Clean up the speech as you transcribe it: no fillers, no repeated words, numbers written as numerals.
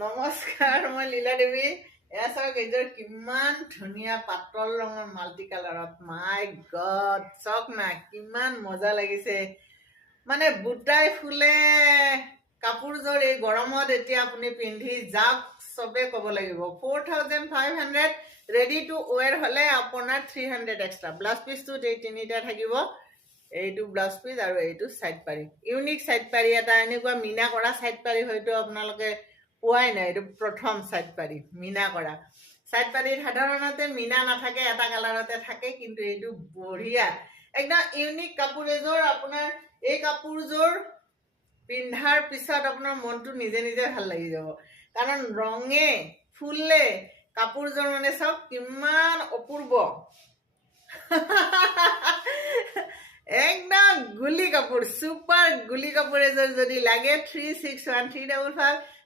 নমস্কাৰ, মই লীলা দেৱী। এয়া চাওক, এইযোৰ কিমান ধুনীয়া পাতল ৰঙৰ মাল্টি কালাৰত। মাই গড, চাওক না কিমান মজা লাগিছে। মানে বুটাই ফুলে কাপোৰযোৰ এই গৰমত এতিয়া আপুনি পিন্ধি যাওক, চবে ক'ব লাগিব। 4500 ৰেডি টু ৱেৰ হ'লে আপোনাৰ 300 এক্সট্ৰা। ব্লাউজ পিচটোত এই তিনিটা থাকিব। এইটো ব্লাউজ পিচ আৰু এইটো চাইড পাৰি, ইউনিক চাইড পাৰি এটা। এনেকুৱা মীনা কৰা চাইড পাৰি হয়তো আপোনালোকে পোৱাই নাই। এইটো প্ৰথম চাইড পাৰি, মীনা কৰা চাইড পাৰিত সাধাৰণতে মীনা নাথাকে, এটা কালাৰতে থাকে, কিন্তু এইটো বঢ়িয়া একদম ইউনিক কাপোৰ এযোৰ। আপোনাৰ এই কাপোৰযোৰ পিন্ধাৰ পিছত আপোনাৰ মনটো নিজে নিজে ভাল লাগি যাব, কাৰণ ৰঙে ফুলে কাপোৰযোৰ মানে চাওক কিমান অপূৰ্ব। একদম গুলি কাপোৰ, চুপাৰ গুলি কাপোৰ এযোৰ যদি লাগে 361355